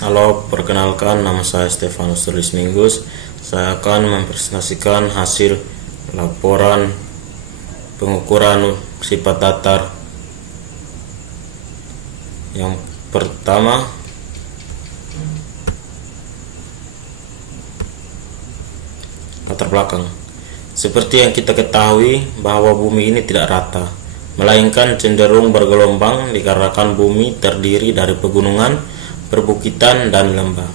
Halo, perkenalkan nama saya Stefanus Tulisminggus. Saya akan mempresentasikan hasil laporan pengukuran sifat datar. Yang pertama, latar belakang. Seperti yang kita ketahui bahwa bumi ini tidak rata, melainkan cenderung bergelombang dikarenakan bumi terdiri dari pegunungan, perbukitan, dan lembah.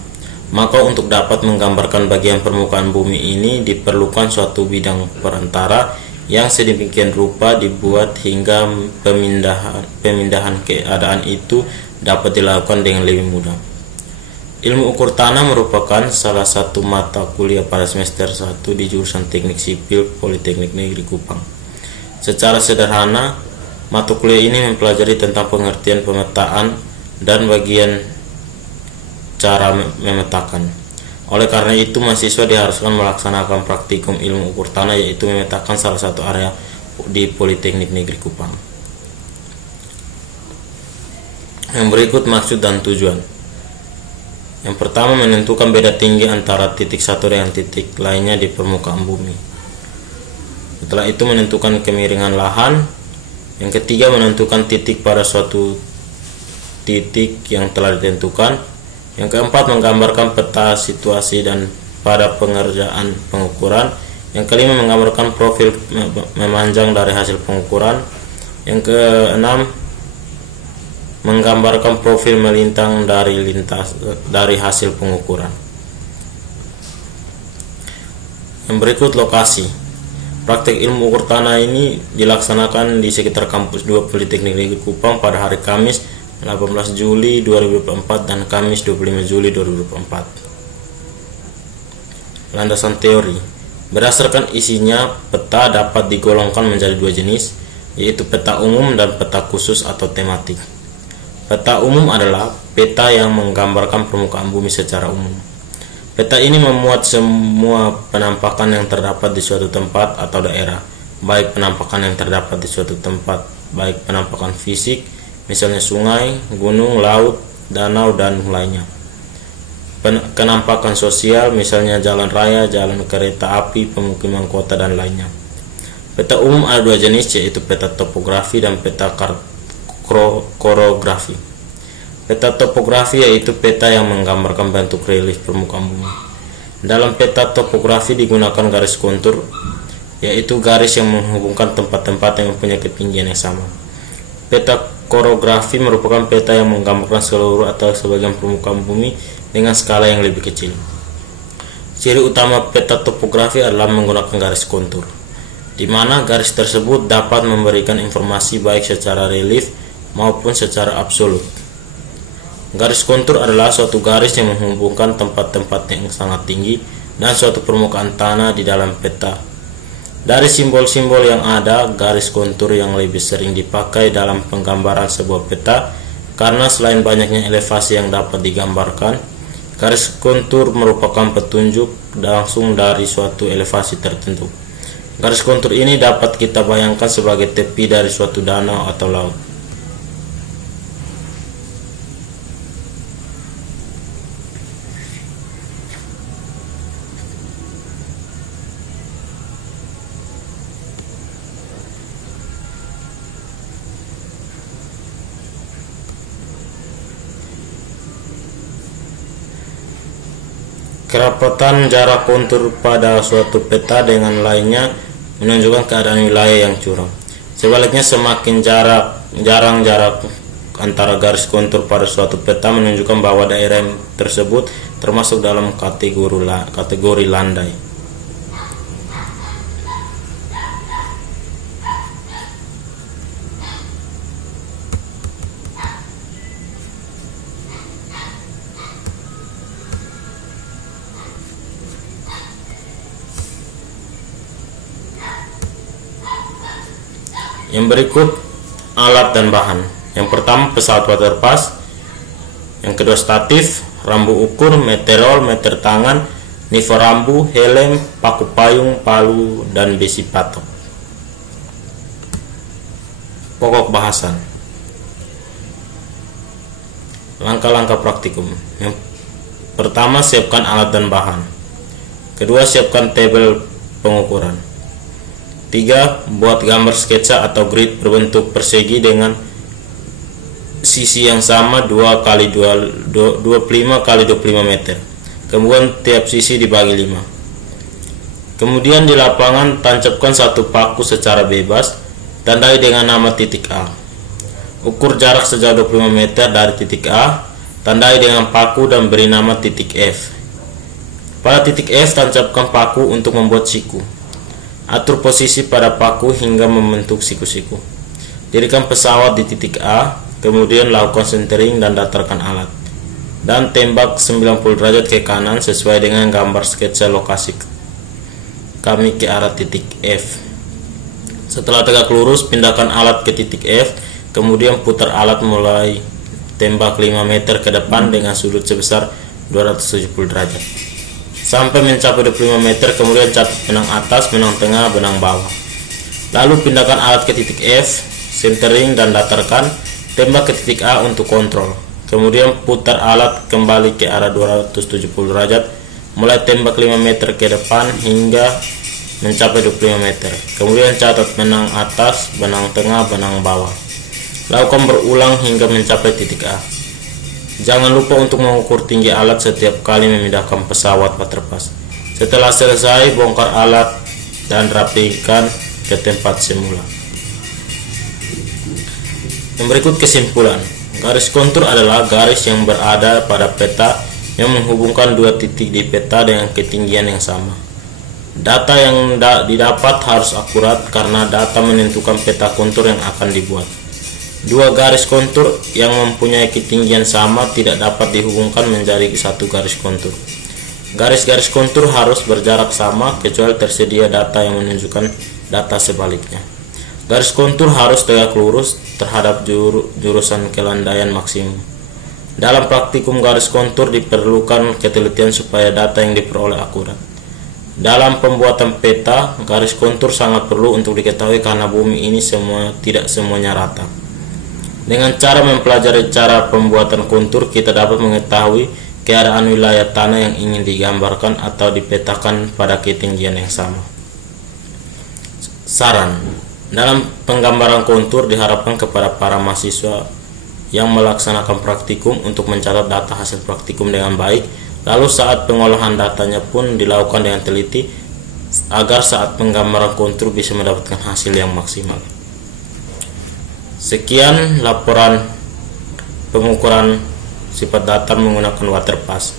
Maka untuk dapat menggambarkan bagian permukaan bumi ini diperlukan suatu bidang perantara yang sedemikian rupa dibuat hingga pemindahan keadaan itu dapat dilakukan dengan lebih mudah. Ilmu ukur tanah merupakan salah satu mata kuliah pada semester 1 di jurusan Teknik Sipil Politeknik Negeri Kupang. Secara sederhana, mata kuliah ini mempelajari tentang pengertian pemetaan dan bagian cara memetakan. Oleh karena itu, mahasiswa diharuskan melaksanakan praktikum ilmu ukur tanah, yaitu memetakan salah satu area di Politeknik Negeri Kupang. Yang berikut maksud dan tujuan. Yang pertama, menentukan beda tinggi antara titik satu dengan titik lainnya di permukaan bumi. Setelah itu, menentukan kemiringan lahan. Yang ketiga, menentukan titik pada suatu titik yang telah ditentukan. Yang keempat, menggambarkan peta situasi dan pada pengerjaan pengukuran. Yang kelima, menggambarkan profil memanjang dari hasil pengukuran. Yang keenam, menggambarkan profil melintang dari hasil pengukuran. Yang berikut lokasi. Praktek ilmu ukur tanah ini dilaksanakan di sekitar kampus 2 Politeknik Negeri Kupang pada hari Kamis 18 Juli 2024 dan Kamis 25 Juli 2024. Landasan teori. Berdasarkan isinya, peta dapat digolongkan menjadi 2 jenis, yaitu peta umum dan peta khusus atau tematik. Peta umum adalah peta yang menggambarkan permukaan bumi secara umum. Peta ini memuat semua penampakan yang terdapat di suatu tempat atau daerah, baik penampakan yang terdapat di suatu tempat, baik penampakan fisik, misalnya sungai, gunung, laut, danau, dan lainnya. Penampakan sosial, misalnya jalan raya, jalan kereta api, pemukiman kota, dan lainnya. Peta umum ada 2 jenis, yaitu peta topografi dan peta korografi. Peta topografi yaitu peta yang menggambarkan bentuk relief permukaan bumi. Dalam peta topografi digunakan garis kontur, yaitu garis yang menghubungkan tempat-tempat yang mempunyai ketinggian yang sama. Peta korografi merupakan peta yang menggambarkan seluruh atau sebagian permukaan bumi dengan skala yang lebih kecil. Ciri utama peta topografi adalah menggunakan garis kontur, di mana garis tersebut dapat memberikan informasi baik secara relief maupun secara absolut. Garis kontur adalah suatu garis yang menghubungkan tempat-tempat yang sangat tinggi dan suatu permukaan tanah di dalam peta. Dari simbol-simbol yang ada, garis kontur yang lebih sering dipakai dalam penggambaran sebuah peta karena selain banyaknya elevasi yang dapat digambarkan, garis kontur merupakan petunjuk langsung dari suatu elevasi tertentu. Garis kontur ini dapat kita bayangkan sebagai tepi dari suatu danau atau laut. Kerapatan jarak kontur pada suatu peta dengan lainnya menunjukkan keadaan wilayah yang curam. Sebaliknya, semakin jarang jarak antara garis kontur pada suatu peta menunjukkan bahwa daerah tersebut termasuk dalam kategori landai. Yang berikut alat dan bahan. Yang pertama, pesawat waterpass. Yang kedua, statif, rambu ukur, meteorol, meter tangan, nivo rambu, helm, paku payung, palu, dan besi patok. Pokok bahasan. Langkah-langkah praktikum. Yang Pertama, siapkan alat dan bahan. Kedua, siapkan tabel pengukuran. 3. Buat gambar sketsa atau grid berbentuk persegi dengan sisi yang sama 2 x 25 x 25 meter. Kemudian tiap sisi dibagi 5. Kemudian di lapangan tancapkan satu paku secara bebas, tandai dengan nama titik A. Ukur jarak sejauh 25 meter dari titik A, tandai dengan paku dan beri nama titik F. Pada titik F tancapkan paku untuk membuat siku. Atur posisi pada paku hingga membentuk siku-siku. Dirikan pesawat di titik A, kemudian lakukan centering dan datarkan alat. Dan tembak 90 derajat ke kanan sesuai dengan gambar sketsa lokasi kami ke arah titik F. Setelah tegak lurus, pindahkan alat ke titik F, kemudian putar alat mulai tembak 5 meter ke depan dengan sudut sebesar 270 derajat. Sampai mencapai 25 meter, kemudian catat benang atas, benang tengah, benang bawah. Lalu pindahkan alat ke titik F, centering dan datarkan, tembak ke titik A untuk kontrol. Kemudian putar alat kembali ke arah 270 derajat, mulai tembak 5 meter ke depan hingga mencapai 25 meter. Kemudian catat benang atas, benang tengah, benang bawah. Lakukan berulang hingga mencapai titik A. Jangan lupa untuk mengukur tinggi alat setiap kali memindahkan pesawat waterpass. Setelah selesai, bongkar alat dan rapikan ke tempat semula. Yang berikut kesimpulan. Garis kontur adalah garis yang berada pada peta yang menghubungkan dua titik di peta dengan ketinggian yang sama. Data yang didapat harus akurat karena data menentukan peta kontur yang akan dibuat. Dua garis kontur yang mempunyai ketinggian sama tidak dapat dihubungkan menjadi satu garis kontur. Garis-garis kontur harus berjarak sama kecuali tersedia data yang menunjukkan data sebaliknya. Garis kontur harus tegak lurus terhadap jurusan kelandaian maksimum. Dalam praktikum garis kontur diperlukan ketelitian supaya data yang diperoleh akurat. Dalam pembuatan peta, garis kontur sangat perlu untuk diketahui karena bumi ini tidak semuanya rata. Dengan cara mempelajari cara pembuatan kontur, kita dapat mengetahui keadaan wilayah tanah yang ingin digambarkan atau dipetakan pada ketinggian yang sama. Saran: dalam penggambaran kontur diharapkan kepada para mahasiswa yang melaksanakan praktikum untuk mencatat data hasil praktikum dengan baik, lalu saat pengolahan datanya pun dilakukan dengan teliti agar saat penggambaran kontur bisa mendapatkan hasil yang maksimal. Sekian laporan pengukuran sifat datar menggunakan waterpass.